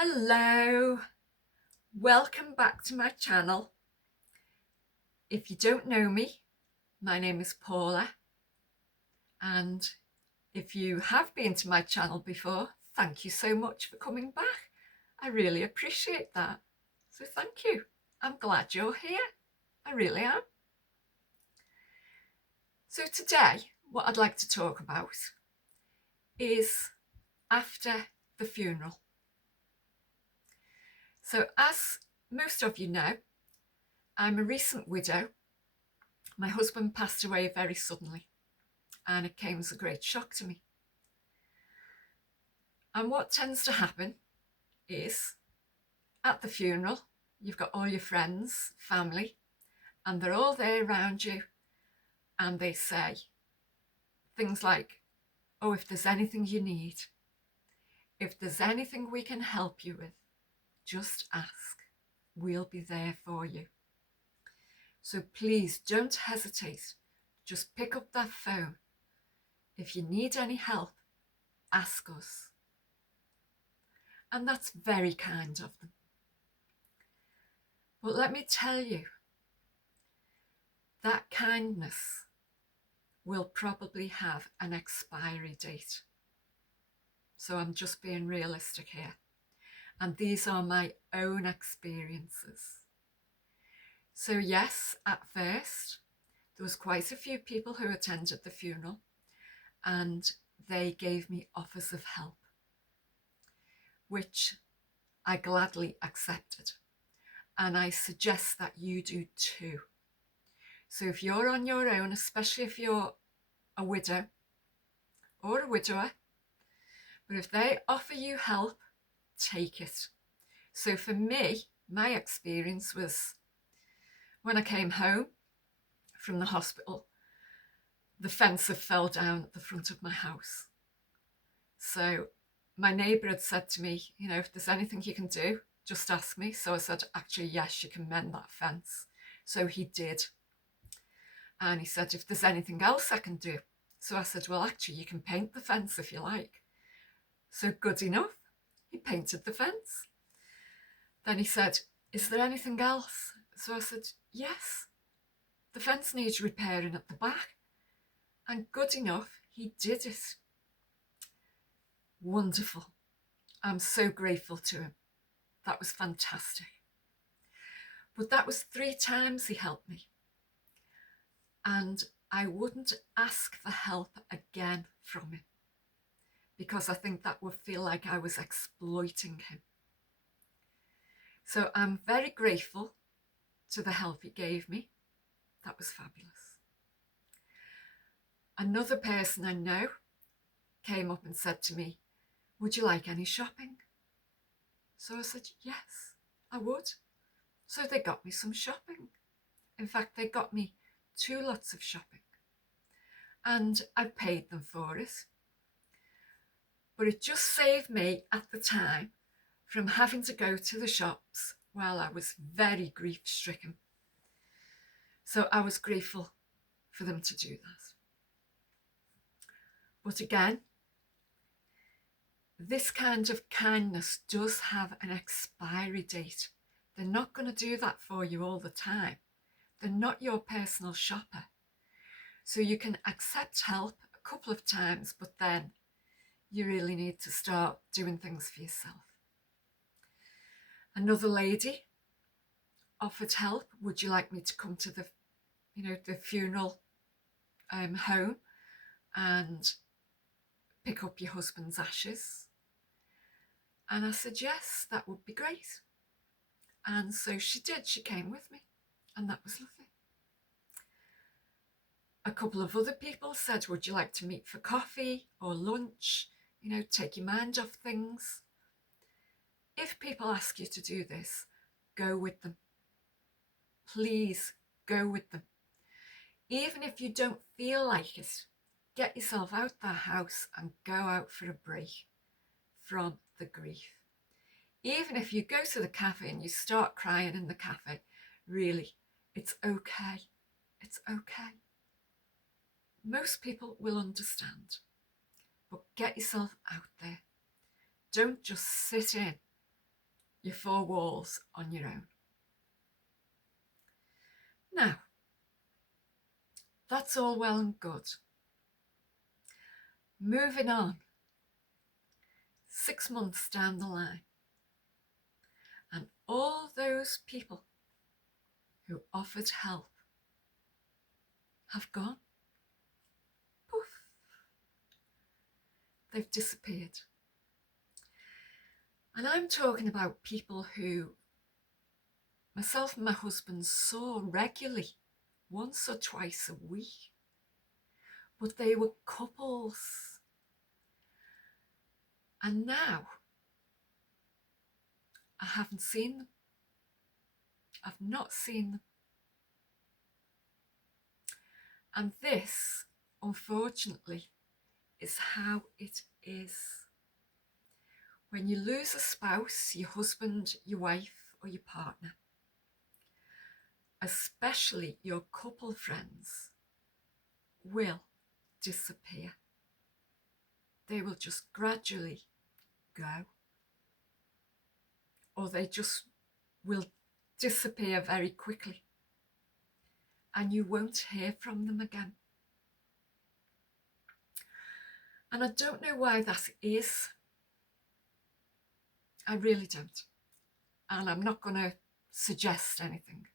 Hello, welcome back to my channel. If you don't know me, my name is Paula, and if you have been to my channel before, thank you so much for coming back. I really appreciate that. So thank you. I'm glad you're here. I really am. So today, what I'd like to talk about is after the funeral. So as most of you know, I'm a recent widow. My husband passed away very suddenly, and it came as a great shock to me. And what tends to happen is at the funeral, you've got all your friends, family, and they're all there around you, and they say things like, oh, if there's anything you need, if there's anything we can help you with, just ask. We'll be there for you. So please don't hesitate. Just pick up that phone. If you need any help, ask us. And that's very kind of them. But let me tell you, that kindness will probably have an expiry date. So I'm just being realistic here. And these are my own experiences. So yes, at first, there was quite a few people who attended the funeral, and they gave me offers of help, which I gladly accepted. And I suggest that you do too. So if you're on your own, especially if you're a widow or a widower, but if they offer you help, take it. So for me, my experience was when I came home from the hospital, the fence had fell down at the front of my house. So my neighbour had said to me, if there's anything you can do, just ask me. So I said, actually, yes, you can mend that fence. So he did. And he said, if there's anything else I can do. So I said, well, actually, you can paint the fence if you like. So good enough, he painted the fence. Then he said, is there anything else? So I said, yes, the fence needs repairing at the back. And good enough, he did it. Wonderful. I'm so grateful to him. That was fantastic. But that was 3 times he helped me. And I wouldn't ask for help again from him, because I think that would feel like I was exploiting him. So I'm very grateful to the help he gave me. That was fabulous. Another person I know came up and said to me, would you like any shopping? So I said, yes, I would. So they got me some shopping. In fact, they got me 2 lots of shopping. And I paid them for it. But it just saved me at the time from having to go to the shops while I was very grief-stricken. So I was grateful for them to do that. But again, this kind of kindness does have an expiry date. They're not going to do that for you all the time. They're not your personal shopper. So you can accept help a couple of times, but then you really need to start doing things for yourself. Another lady offered help. Would you like me to come to the funeral home and pick up your husband's ashes? And I said, yes, that would be great. And so she did. She came with me, and that was lovely. A couple of other people said, would you like to meet for coffee or lunch? Take your mind off things. If people ask you to do this, go with them. Please go with them. Even if you don't feel like it, get yourself out the house and go out for a break from the grief. Even if you go to the cafe and you start crying in the cafe, really, it's okay. It's okay. Most people will understand, but get yourself out there. Don't just sit in your four walls on your own. Now, that's all well and good. Moving on, 6 months down the line, and all those people who offered help have gone. Poof. They've disappeared. And I'm talking about people who myself and my husband saw regularly, once or twice a week. But they were couples. And now I haven't seen them. I've not seen them. And this, unfortunately, is how it is. When you lose a spouse, your husband, your wife, or your partner, especially your couple friends, will disappear. They will just gradually go. Or they just will disappear very quickly. And you won't hear from them again. And I don't know why that is. I really don't. And I'm not going to suggest anything.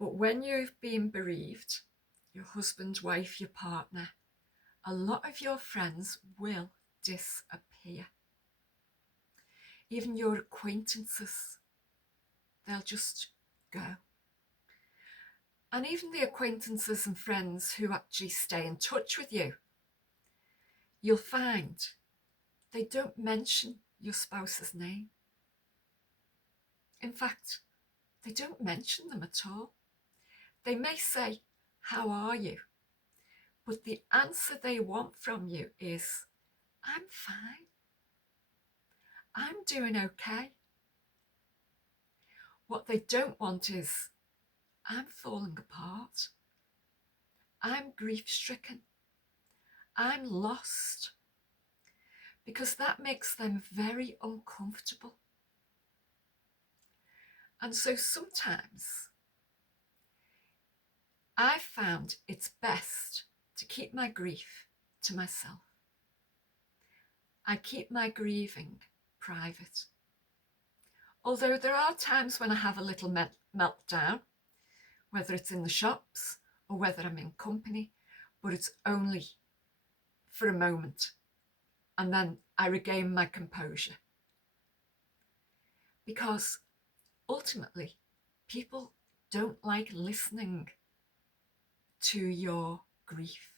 But when you've been bereaved, your husband, wife, your partner, a lot of your friends will disappear. Even your acquaintances, they'll just go. And even the acquaintances and friends who actually stay in touch with you, you'll find they don't mention your spouse's name. In fact, they don't mention them at all. They may say, "How are you?" But the answer they want from you is, "I'm fine. I'm doing okay." What they don't want is, "I'm falling apart. I'm grief-stricken. I'm lost." Because that makes them very uncomfortable. And so sometimes I found it's best to keep my grief to myself. I keep my grieving private. Although there are times when I have a little meltdown, whether it's in the shops or whether I'm in company, but it's only for a moment. And then I regain my composure. Because ultimately, people don't like listening to your grief.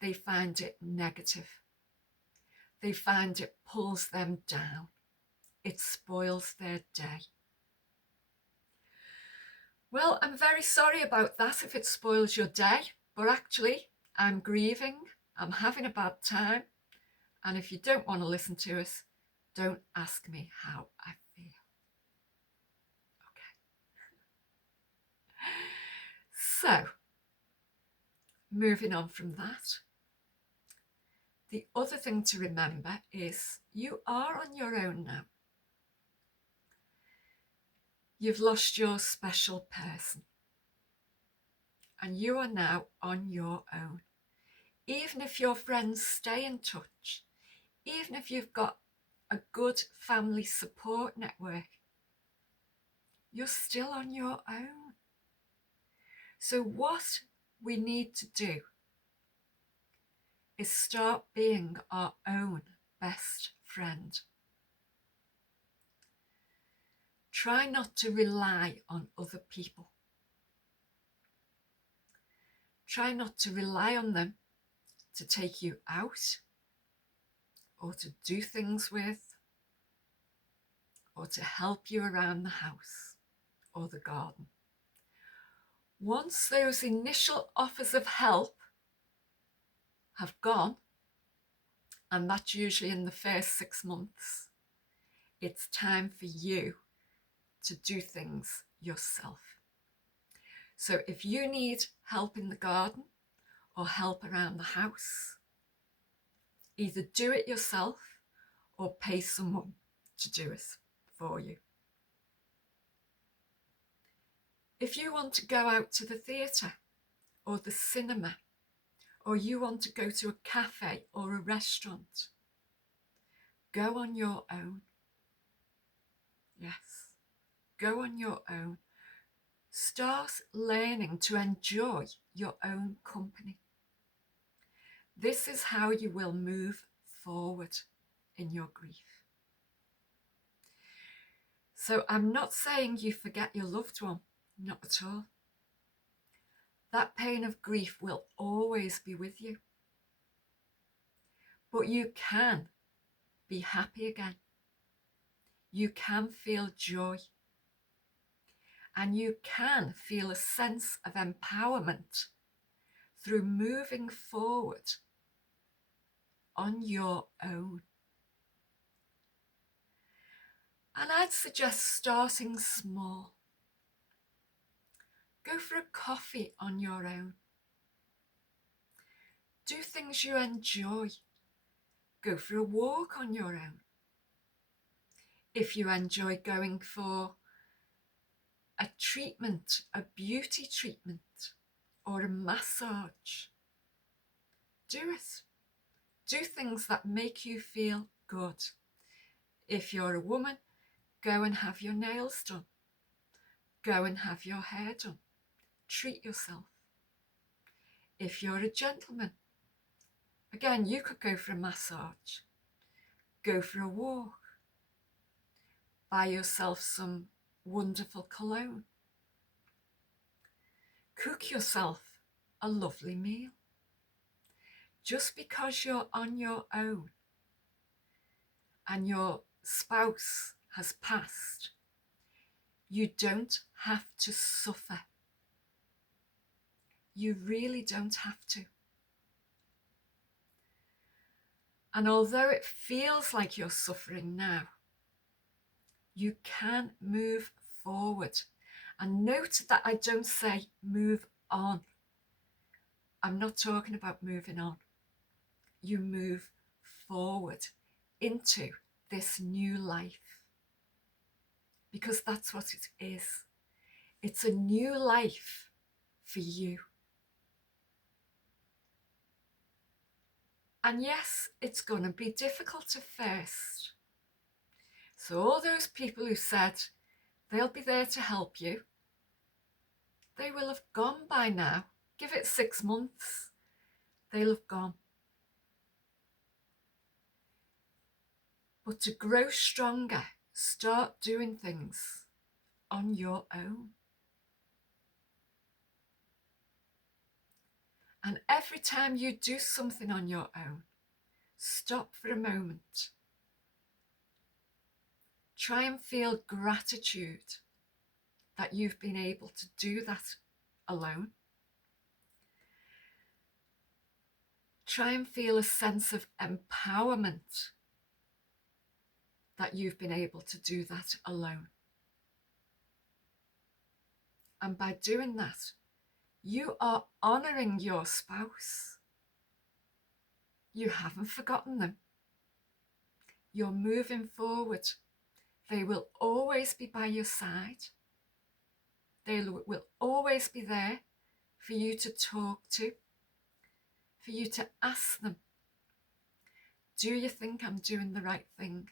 They find it negative. They find it pulls them down. It spoils their day. Well, I'm very sorry about that if it spoils your day, but actually, I'm grieving, I'm having a bad time, and if you don't want to listen to us, don't ask me how I feel. Okay. So, moving on from that, the other thing to remember is you are on your own now. You've lost your special person, and you are now on your own. Even if your friends stay in touch, even if you've got a good family support network, you're still on your own. So what we need to do is start being our own best friend. Try not to rely on other people. Try not to rely on them to take you out or to do things with or to help you around the house or the garden. Once those initial offers of help have gone, and that's usually in the first 6 months, it's time for you to do things yourself. So if you need help in the garden or help around the house, either do it yourself or pay someone to do it for you. If you want to go out to the theatre or the cinema, or you want to go to a cafe or a restaurant, go on your own. Yes, go on your own. Start learning to enjoy your own company. This is how you will move forward in your grief. So I'm not saying you forget your loved one, not at all. That pain of grief will always be with you. But you can be happy again. You can feel joy. And you can feel a sense of empowerment through moving forward on your own. And I'd suggest starting small. Go for a coffee on your own. Do things you enjoy. Go for a walk on your own. If you enjoy going for a treatment, a beauty treatment, or a massage, do it. Do things that make you feel good. If you're a woman, go and have your nails done. Go and have your hair done. Treat yourself. If you're a gentleman, again, you could go for a massage. Go for a walk. Buy yourself some wonderful cologne. Cook yourself a lovely meal. Just because you're on your own and your spouse has passed, you don't have to suffer. You really don't have to. And although it feels like you're suffering now, you can move forward. And note that I don't say move on. I'm not talking about moving on. You move forward into this new life. Because that's what it is. It's a new life for you. And yes, it's going to be difficult at first. So all those people who said they'll be there to help you, they will have gone by now. Give it 6 months. They'll have gone. But to grow stronger, start doing things on your own. And every time you do something on your own, stop for a moment. Try and feel gratitude that you've been able to do that alone. Try and feel a sense of empowerment that you've been able to do that alone. And by doing that, you are honouring your spouse. You haven't forgotten them. You're moving forward. They will always be by your side. They will always be there for you to talk to, for you to ask them, do you think I'm doing the right thing?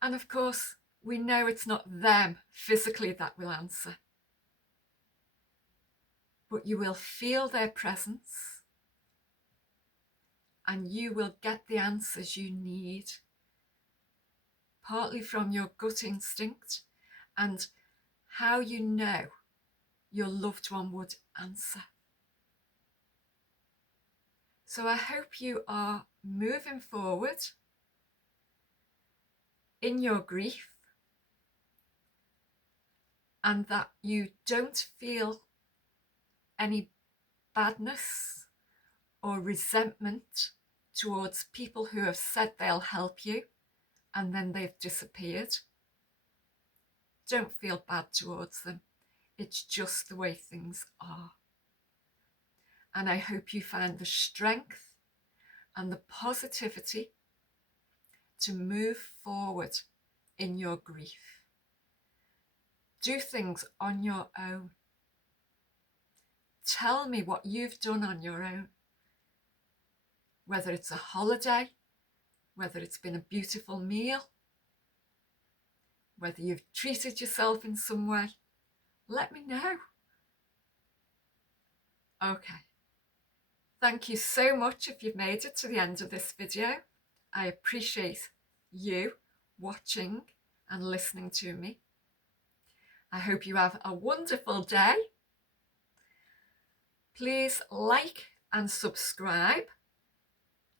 And of course, we know it's not them physically that will answer, but you will feel their presence and you will get the answers you need, partly from your gut instinct and how you know your loved one would answer. So I hope you are moving forward in your grief and that you don't feel any badness or resentment towards people who have said they'll help you and then they've disappeared. Don't feel bad towards them. It's just the way things are. And I hope you find the strength and the positivity to move forward in your grief. Do things on your own. Tell me what you've done on your own. Whether it's a holiday, whether it's been a beautiful meal, whether you've treated yourself in some way, let me know. Okay. Thank you so much if you've made it to the end of this video. I appreciate you watching and listening to me. I hope you have a wonderful day. Please like and subscribe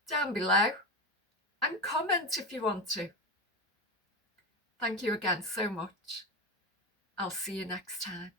down below and comment if you want to. Thank you again so much. I'll see you next time.